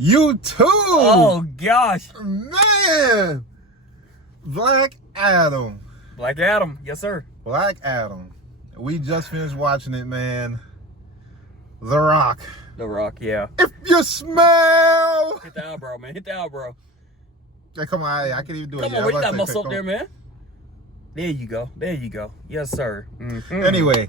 YouTube. Oh gosh. Man. Black Adam. Black Adam. Yes, sir. Black Adam. We just finished watching it, man. The Rock. The Rock, yeah. If you smell. Hit the eyebrow, man. Hit the eyebrow. Hey, come on, I can't even do it. Come on, where you got muscle up there, man? There you go. There you go. Yes, sir. Mm-hmm. Anyway.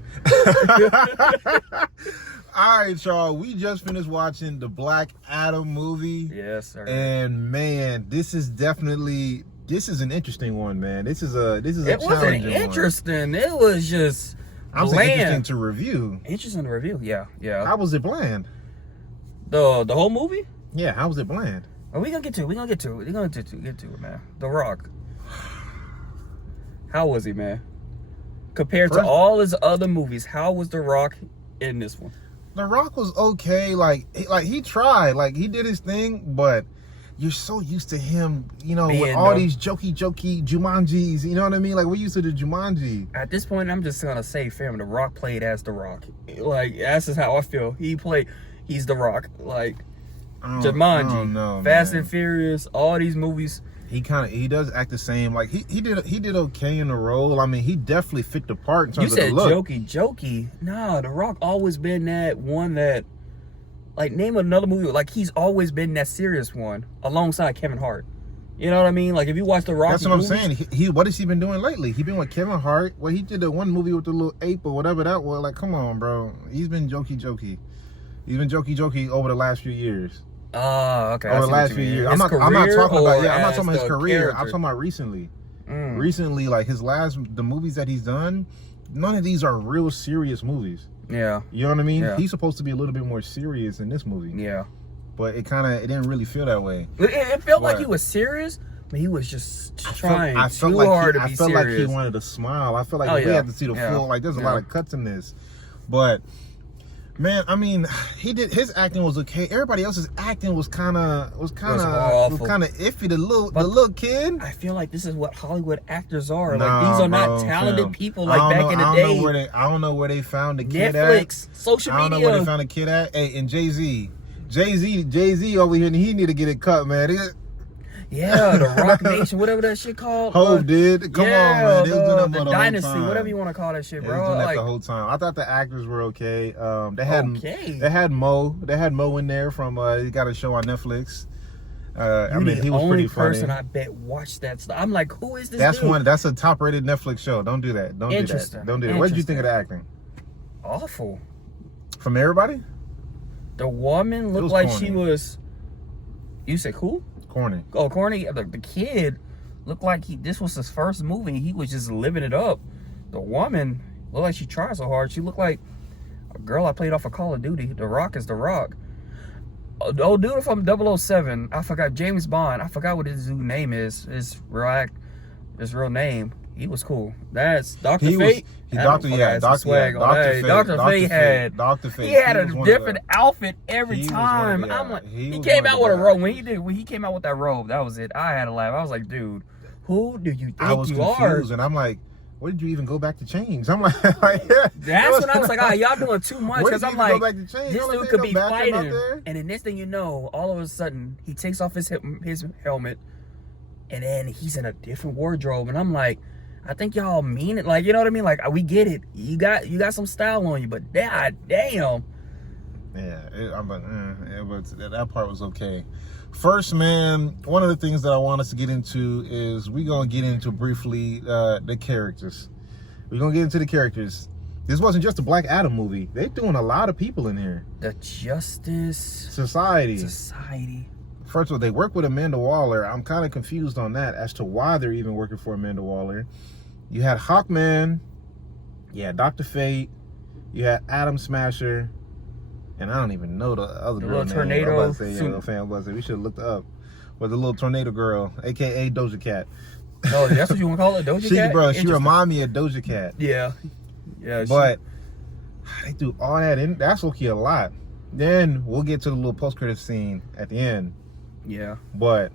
All right, y'all. We just finished watching the Black Adam movie. Yes, sir. And man, this is an interesting one, man. This is a challenging one. It wasn't interesting. It was just I was bland. interesting to review. Interesting to review. Yeah, yeah. How was it bland? The whole movie? Yeah, how was it bland? Oh, we're gonna get to it, man. The Rock. How was he, man? Compared to all his other movies, how was The Rock in this one? The Rock was okay. Like he tried. Like he did his thing, but you're so used to him, you know, with all these jokey Jumanjis. You know what I mean? Like we're used to the Jumanji. At this point, I'm just gonna say, fam, The Rock played as The Rock. Like that's just how I feel. He's The Rock. Like Jumanji, Fast and Furious, all these movies. He does act the same. Like he did okay in the role. I mean, he definitely fit the part in terms of the look. You said jokey. Nah, The Rock always been that one that, like, name another movie. Like he's always been that serious one alongside Kevin Hart. You know what I mean? Like if you watch The Rock, that's what I'm saying. What has he been doing lately? He been with Kevin Hart. Well, he did the one movie with the little ape or whatever that was. Like, come on, bro. He's been jokey. He's been jokey over the last few years. Okay. Over the last few years. I'm not talking about his career. I'm talking about recently. Recently, like the movies that he's done, none of these are real serious movies. Yeah. You know what I mean? Yeah. He's supposed to be a little bit more serious in this movie. Yeah. But it didn't really feel that way. It felt like he was serious, but he was just trying too hard to be serious. I felt like he wanted to smile. I felt like we had to see the full, like there's a lot of cuts in this. But man, I mean, his acting was okay. Everybody else's acting was kind of iffy. The little kid. I feel like this is what Hollywood actors are. Like these are not talented people like back in the day. I don't know where they found the kid at. Netflix, social media. I don't know where they found the kid at. Hey, and Jay-Z over here, he need to get it cut, man. Yeah, the Rock Nation, whatever that shit called. Hov did. Come on, man. They was doing that for the Dynasty, whole time. whatever you want to call that shit, bro. They was doing that the whole time. I thought the actors were okay. They had Mo. They had Mo in there from. He got a show on Netflix. I mean, he was pretty funny. The only person I bet watched that stuff. I'm like, who is this? That's a top-rated Netflix show. Don't do that. Don't do that. What did you think of the acting? Awful. From everybody? The woman looked like she was. You said cool? Corny. Oh, corny. The kid looked like this was his first movie. He was just living it up. The woman looked like she tried so hard. She looked like a girl I played off of Call of Duty. The Rock is The Rock. Oh, dude from 007. I forgot. James Bond. I forgot what his name is. His real name. He was cool. That's Dr. Fate. Dr. Fate had a different outfit every time. I'm like, he came out with a robe. When he came out with that robe, that was it. I had to laugh. I was like, dude, who do you think you are? I was confused, and I'm like, what did you even go back to change? I'm like, that's when I was like, y'all doing too much. Because I'm like, this dude could be fighting. And then next thing you know, all of a sudden, he takes off his helmet, and then he's in a different wardrobe. And I'm like, I think y'all mean it. Like, you know what I mean? Like, we get it. You got some style on you, but god damn. Yeah, but that part was okay. First, man, one of the things that I want us to get into is we're going to get into briefly the characters. We're going to get into the characters. This wasn't just a Black Adam movie. They're doing a lot of people in here. The Justice Society. First of all, they work with Amanda Waller. I'm kind of confused on that as to why they're even working for Amanda Waller. You had Hawkman. You had Dr. Fate. You had Atom Smasher. And I don't even know the other girl name. Tornado. We should have looked up. But the little tornado girl, a.k.a. Doja Cat. Oh, that's what you want to call it? Doja Cat? Bro, she remind me of Doja Cat. Yeah. Yeah. But they do all that in. That's okay a lot. Then we'll get to the little post-credit scene at the end. Yeah. But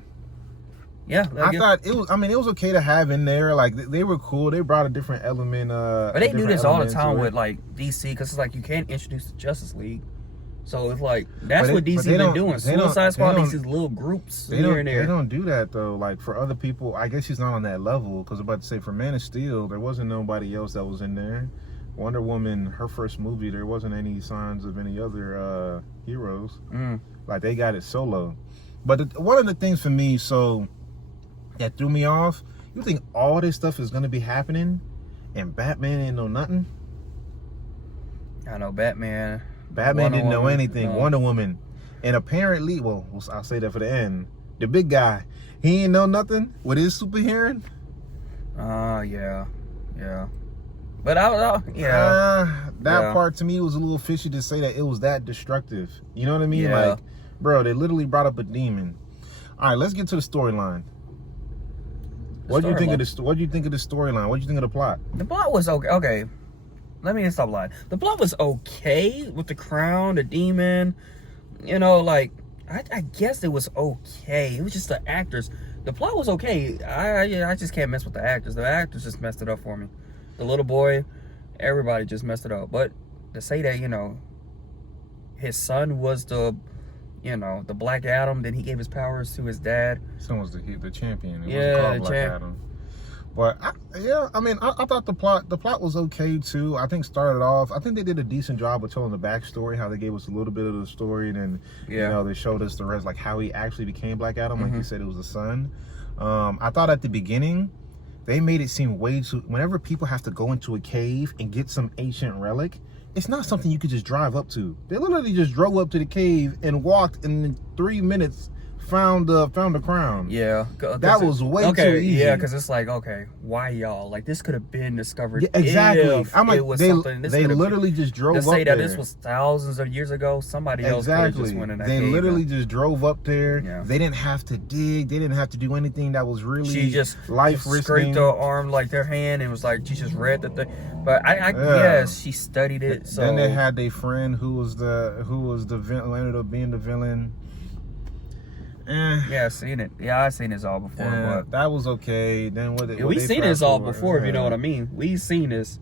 yeah, I thought it was. I mean, it was okay to have in there. Like they were cool. They brought a different element. But they do this all the time with like DC, because it's like you can't introduce the Justice League, So it's like that's But what they DC been don't- doing. they don't- Suicide Squad, they these don't- little groups They here don't. and They there. don't do that though. Like for other people, I guess she's not on that level. Because I'm about to say for Man of Steel, there wasn't nobody else that was in there. Wonder Woman, her first movie, there wasn't any signs of any other heroes. Like they got it solo. But one of the things for me, so that threw me off. You think all this stuff is gonna be happening, and Batman ain't know nothing? I know Batman. Batman Wonder didn't know Woman, anything. no. Wonder Woman, and apparently, well, I'll say that for the end. The big guy, he ain't know nothing with his super hearing. Yeah. But that Yeah. part to me was a little fishy to say that it was that destructive. You know what I mean? Yeah. Like, bro, they literally brought up a demon. All right, let's get to the storyline. What do you think of this? What do you think of the storyline? What do you think of the plot? The plot was okay. Okay, let me stop lying. The plot was okay with the crown, the demon. You know, like I guess it was okay. It was just the actors. The plot was okay. I just can't mess with the actors. The actors just messed it up for me. The little boy, everybody just messed it up. But to say that, you know, his son was the Black Adam, then he gave his powers to his dad. Son was the champion. It Yeah, wasn't called the Black champ. Adam. But I thought the plot was okay too. I think started off. I think they did a decent job of telling the backstory, how they gave us a little bit of the story, and then you know they showed us the rest, like how he actually became Black Adam. Like you said, it was the son. I thought at the beginning they made it seem way too. Whenever people have to go into a cave and get some ancient relic, it's not something you could just drive up to. They literally just drove up to the cave and walked, and in 3 minutes found the crown. Yeah, That was way too easy. Yeah, because it's like, okay, why y'all? Like, this could have been discovered. Yeah, exactly. If I'm like, it was they something. This could have literally just drove to up say there. that this was thousands of years ago. Somebody else could have just went in that They cave literally and- just drove up there. Yeah. They didn't have to dig. They didn't have to do anything that was really She just life scraped risking. her arm, like their hand, and was like, she just read the thing. But I Yeah. guess she studied it. So Then they had their friend who was the villain, ended up being the villain. yeah, I seen it. Yeah, I seen this all before. But That was okay. Then what? we seen this all before, if you know what I mean. We seen this.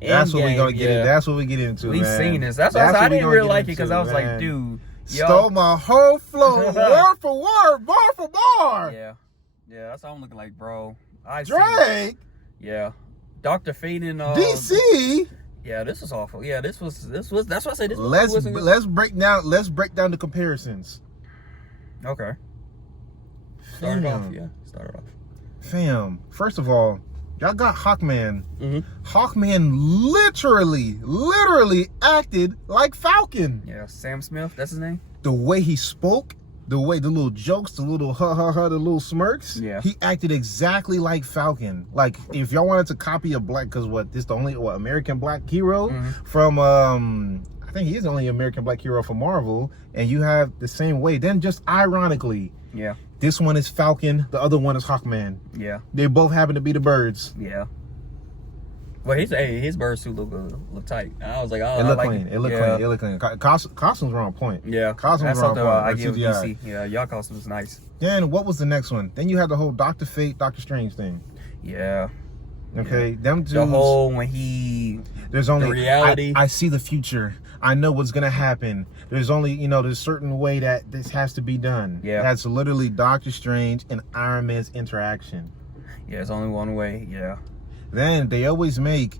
That's what we gonna Endgame, get. yeah. That's what we get into. We man. seen this. That's why I what we didn't gonna really get like it, because I was into, like, man. dude, Stole my whole flow, word for word, bar for bar. Yeah, that's how I'm looking like, bro. I seen Drake, it. Yeah, Dr. Fate and DC. Yeah, this was awful. Yeah, this was. That's what I said. This Let's wasn't good. let's break down the comparisons. Okay. Start it off. Fam, first of all, y'all got Hawkman. Mm-hmm. Hawkman literally acted like Falcon. Yeah, Sam Smith. That's his name. The way he spoke, the little jokes, the little the little smirks. Yeah. He acted exactly like Falcon. Like if y'all wanted to copy a black, because this the only American black hero from I think he is the only American black hero from Marvel, and you have the same way. Then just ironically, Yeah. this one is Falcon, the other one is Hawkman. Yeah. They both happen to be the birds. Yeah. Well, his bird suit look tight. I was like, oh, It looked I like clean. It looked yeah. clean. It looked clean. Costumes were on point. Yeah, Costumes that's were on something point. I Or give CGI. DC. Yeah, y'all costume was nice. Then what was the next one? Then you had the whole Dr. Fate, Dr. Strange thing. Yeah. Okay, them dudes. The whole when he There's only the reality. I see the future. I know what's gonna happen. There's only there's a certain way that this has to be done. Yeah. That's literally Doctor Strange and Iron Man's interaction. Yeah, it's only one way. Yeah. Then they always make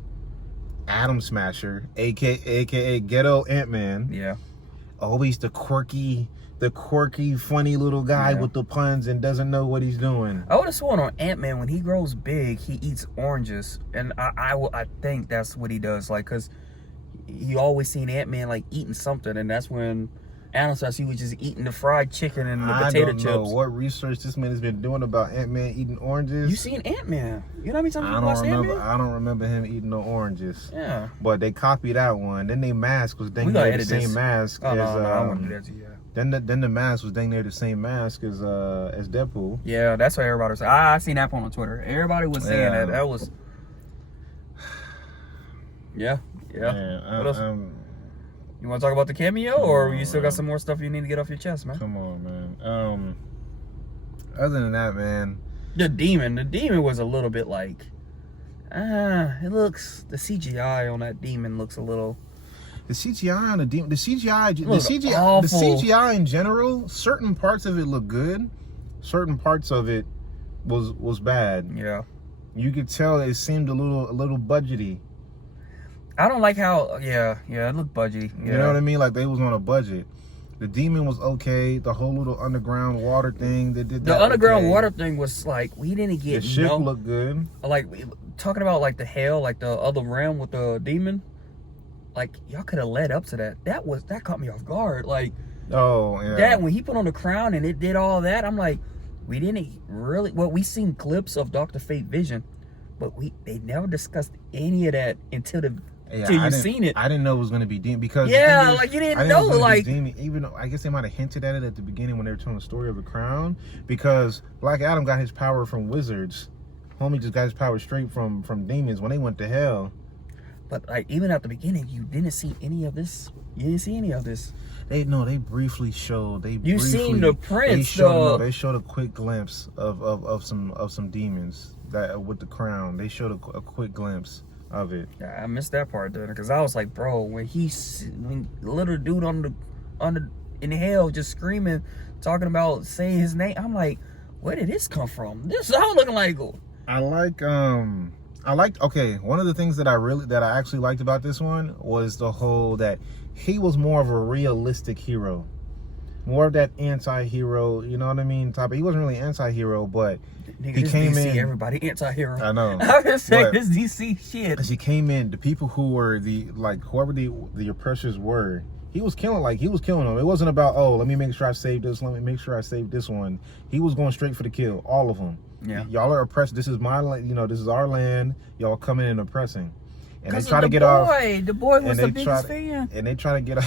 Atom Smasher, aka Ghetto Ant-Man, Yeah. always the quirky, funny little guy Yeah. with the puns and doesn't know what he's doing. I would have sworn on Ant-Man, when he grows big, he eats oranges, and I think that's what he does. Like, cause you always seen Ant-Man like eating something, and that's when Alan starts. He was just eating the fried chicken and the potato I don't chips. know what research this man has been doing about Ant-Man eating oranges. You seen Ant-Man? You know how many times you watched Ant-Man? I don't remember him eating no oranges. Yeah. But they copied that one. Then they mask was dang We gotta near the edit same this. mask Oh, as no, I want to do that to you. then the mask was dang near the same mask as Deadpool. Yeah, that's what everybody was saying. I seen that on Twitter. Everybody was saying Yeah. that was. Yeah. Man, What else? You want to talk about the cameo, or you still got some more stuff you need to get off your chest, man? Come on, man. Other than that, man. The demon was a little bit like, it looks, the CGI on that demon looks a little. The CGI on the demon, the CGI, the Look CGI, awful. the CGI in general. Certain parts of it look good. Certain parts of it was bad. Yeah. You could tell it seemed a little budgety. I don't like how. Yeah, it looked budgety. Yeah. You know what I mean? Like they was on a budget. The demon was okay. The whole little underground water thing they did. The that underground okay. water thing was like we didn't get The ship looked good. like talking about like the hell, like the other realm with the demon. Like y'all could have led up to that. That caught me off guard. Like Oh yeah. that when he put on the crown and it did all that, I'm like, we didn't really. Well, we seen clips of Dr. Fate Vision, but they never discussed any of that until you seen it. I didn't know it was gonna be demon because Yeah, like you didn't know, like demon, even though I guess they might have hinted at it at the beginning when they were telling the story of the crown. Because Black Adam got his power from wizards. Homie just got his power straight from demons when they went to hell. But like even at the beginning, you didn't see any of this. You didn't see any of this. They briefly showed. Seen the prince. They showed a quick glimpse of some demons that with the crown. They showed a quick glimpse of it. Yeah, I missed that part then, because I was like, bro, when the little dude in hell just screaming, talking about saying his name, I'm like, where did this come from? This all looking like. Okay, one of the things that I actually liked about this one was the whole that he was more of a realistic hero. More of that anti-hero, you know what I mean? He wasn't really anti-hero, but Nigga, he this came DC, in. everybody anti-hero. I know. I'm just saying But- this DC shit. As he came in, the people who were whoever the oppressors were, he was killing them. It wasn't about, oh, let me make sure I save this, let me make sure I save this one. He was going straight for the kill, all of them. Yeah. Y'all are oppressed. This is my land, this is our land. Y'all coming in and oppressing. And they 'Cause try of to the get off. boy. The boy was and the they biggest fan. And they try to get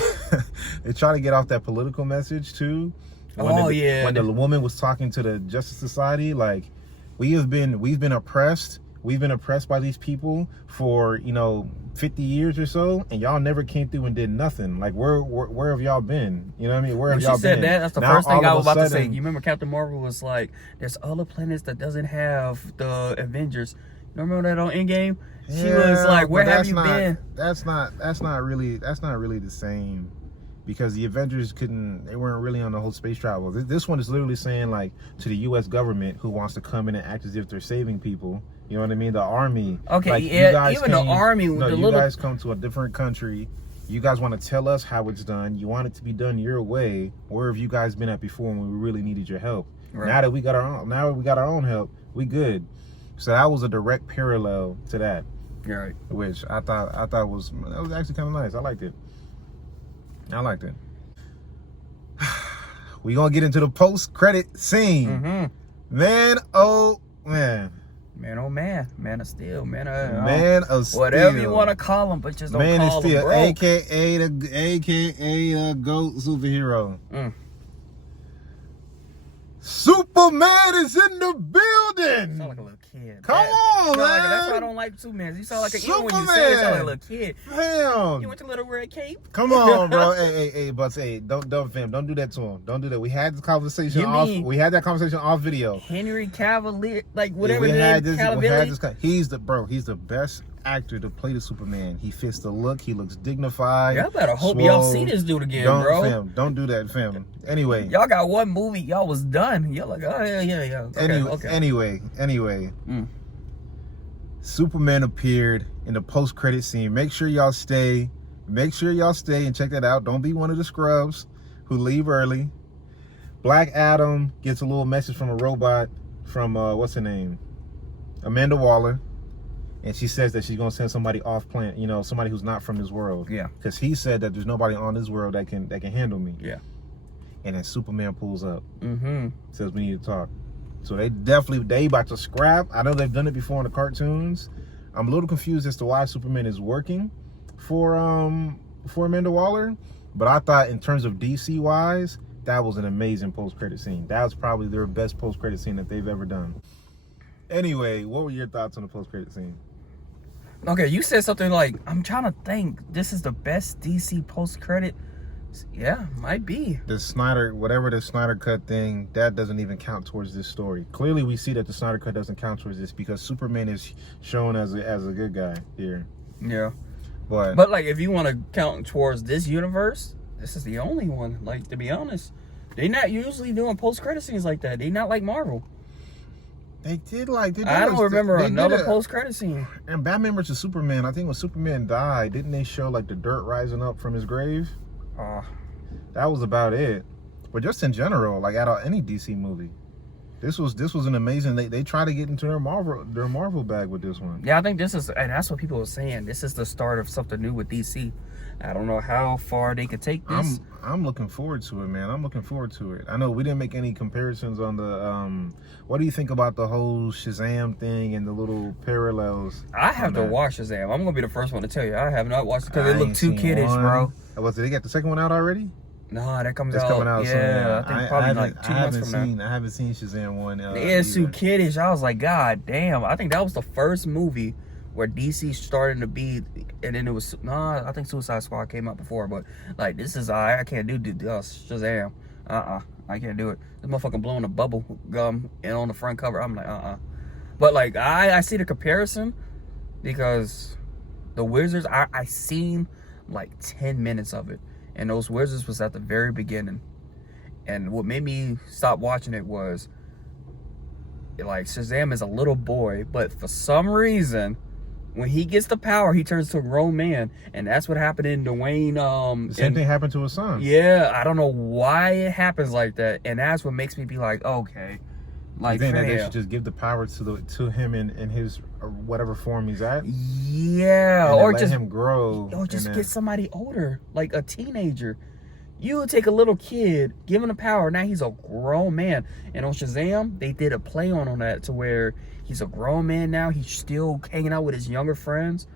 they try to get off that political message too. Oh, When yeah. the woman was talking to the Justice Society, like we've been oppressed. We've been oppressed by these people for 50 years or so, and y'all never came through and did nothing. Like where have y'all been? You know what I mean? Where When have she y'all said been? that's the Now, first thing all I of was a about to say. sudden- You remember Captain Marvel was like, there's other planets that doesn't have the Avengers. You remember that on Endgame? She was like, where but have that's you not- been? That's not really the same, because the Avengers they weren't really on the whole space travel. This one is literally saying like to the U.S. government who wants to come in and act as if they're saving people. You know what I mean? The army. Okay, like, yeah, you guys even the army with the you little- guys come to a different country. You guys want to tell us how it's done. You want it to be done your way. Where have you guys been at before when we really needed your help? Right. Now that we got our own help, we good. So that was a direct parallel to that. Right. Which I thought was actually kind of nice. I liked it. We gonna get into the post-credit scene. Mm-hmm. Man, oh man. Man, oh man. Man of Steel. Man of Steel. whatever you want to call him, but just don't Man of call him Steel, broke. aka the GOAT superhero. Superman is in the building. You sound like a little kid. Come on, No, man. that's why I don't like Superman. You sound like even when you say it, you sound like a little kid. Damn. You want your little red cape? Come on, bro. hey, Butts, hey, don't fam, don't do that to him. Don't do that. We had the conversation You off. mean- We had that conversation off video. Henry Cavalier, like whatever we his had name, this. Cavill. He's the best actor to play the Superman. He fits the look. He looks dignified. Y'all better hope y'all swole. see this dude again, Don't, bro. fam, don't do that, fam. Anyway. Y'all got one movie, y'all was done. Y'all like, oh yeah. Okay. Anyway. Superman appeared in the post-credit scene. Make sure y'all stay and check that out. Don't be one of the scrubs who leave early. Black Adam gets a little message from a robot from what's her name? Amanda Waller. And she says that she's gonna send somebody off planet, somebody who's not from this world. Yeah. Because he said that there's nobody on this world that can handle me. Yeah. And then Superman pulls up. Mm-hmm. Says we need to talk. So they about to scrap. I know they've done it before in the cartoons. I'm a little confused as to why Superman is working for Amanda Waller. But I thought in terms of DC wise, that was an amazing post-credit scene. That was probably their best post-credit scene that they've ever done. Anyway, what were your thoughts on the post-credit scene? Okay, you said something like, I'm trying to think, this is the best DC post-credit. Yeah, might be. Whatever the Snyder Cut thing, that doesn't even count towards this story. Clearly, we see that the Snyder Cut doesn't count towards this because Superman is shown as a good guy here. Yeah. But like, if you want to count towards this universe, this is the only one. Like, to be honest, they not usually doing post-credit scenes like that. They not like Marvel. they did like I don't remember they did another post-credit scene. And Batman vs Superman, I think when Superman died, didn't they show like the dirt rising up from his grave? That was about it. But just in general, like out of any DC movie, this was an amazing. They try to get into their Marvel bag with this one. Yeah, I think this is, and that's what people are saying. This is the start of something new with DC. I don't know how far they could take this. I'm looking forward to it, man. I'm looking forward to it. I know we didn't make any comparisons on the. What do you think about the whole Shazam thing and the little parallels? I have to watch Shazam. I'm gonna be the first one to tell you I have not watched it because it looked too kiddish, bro. Did they get the second one out already? No, that comes It's out. coming out soon. Yeah, I think probably like 2 months from now. I haven't seen Shazam 1. It's too kiddish. I was like, God damn. I think that was the first movie where DC started to be, and then it was, I think Suicide Squad came out before, but like, this is, I can't do Shazam. I can't do it. This motherfucker blowing a bubble gum and on the front cover. I'm like, But like, I see the comparison because the Wizards, I seen like 10 minutes of it. And those Wizards was at the very beginning. And what made me stop watching it was, like, Shazam is a little boy, but for some reason, when he gets the power, he turns to a grown man. And that's what happened in Dwayne. The same thing happened to his son. Yeah, I don't know why it happens like that. And that's what makes me be like, okay. Like, then they should just give the power to him in his whatever form he's at. Yeah, or let just him grow. Or just get somebody older, like a teenager. You would take a little kid, give him the power. Now he's a grown man. And on Shazam, they did a play on that to where he's a grown man now. He's still hanging out with his younger friends.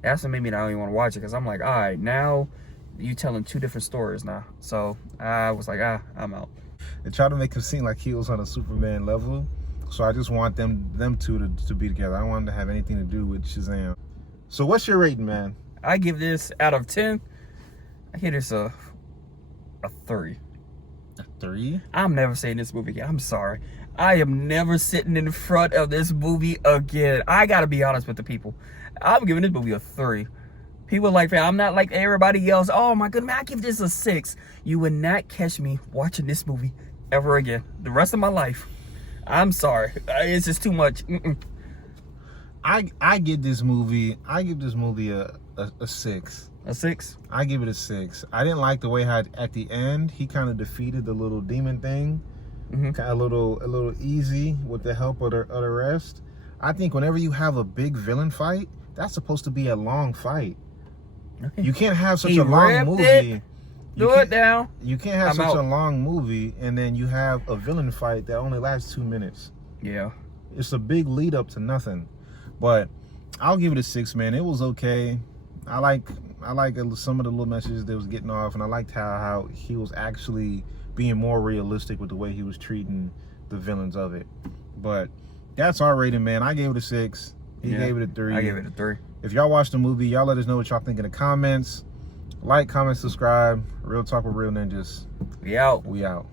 That's what made me not even want to watch it, because I'm like, all right, now you telling 2 different stories now. So I was like, I'm out. They try to make him seem like he was on a Superman level, so I just want them two to be together. I don't want them to have anything to do with Shazam. So what's your rating, man? I give this, out of 10, I give this a 3. A 3? I'm never saying this movie again. I'm sorry. I am never sitting in front of this movie again. I gotta be honest with the people. I'm giving this movie a 3. People like, I'm not like everybody else. Oh my goodness, man, I give this a 6. You would not catch me watching this movie ever again. The rest of my life. I'm sorry. It's just too much. I give this movie a 6. A 6? I give it a 6. I didn't like the way how at the end he kind of defeated the little demon thing. Kind of a little easy with the help of the rest. I think whenever you have a big villain fight, that's supposed to be a long fight. Okay. You can't have such a long movie. Do it down. You can't have such a long movie and then you have a villain fight that only lasts 2 minutes. Yeah. It's a big lead up to nothing. But I'll give it a 6, man. It was okay. I like some of the little messages that was getting off, and I liked how he was actually being more realistic with the way he was treating the villains of it. But that's our rating, man. I gave it a 6. He gave it a 3. I gave it a 3. If y'all watched the movie, y'all let us know what y'all think in the comments. Like, comment, subscribe. Real Talk with Real Ninjas. We out. We out.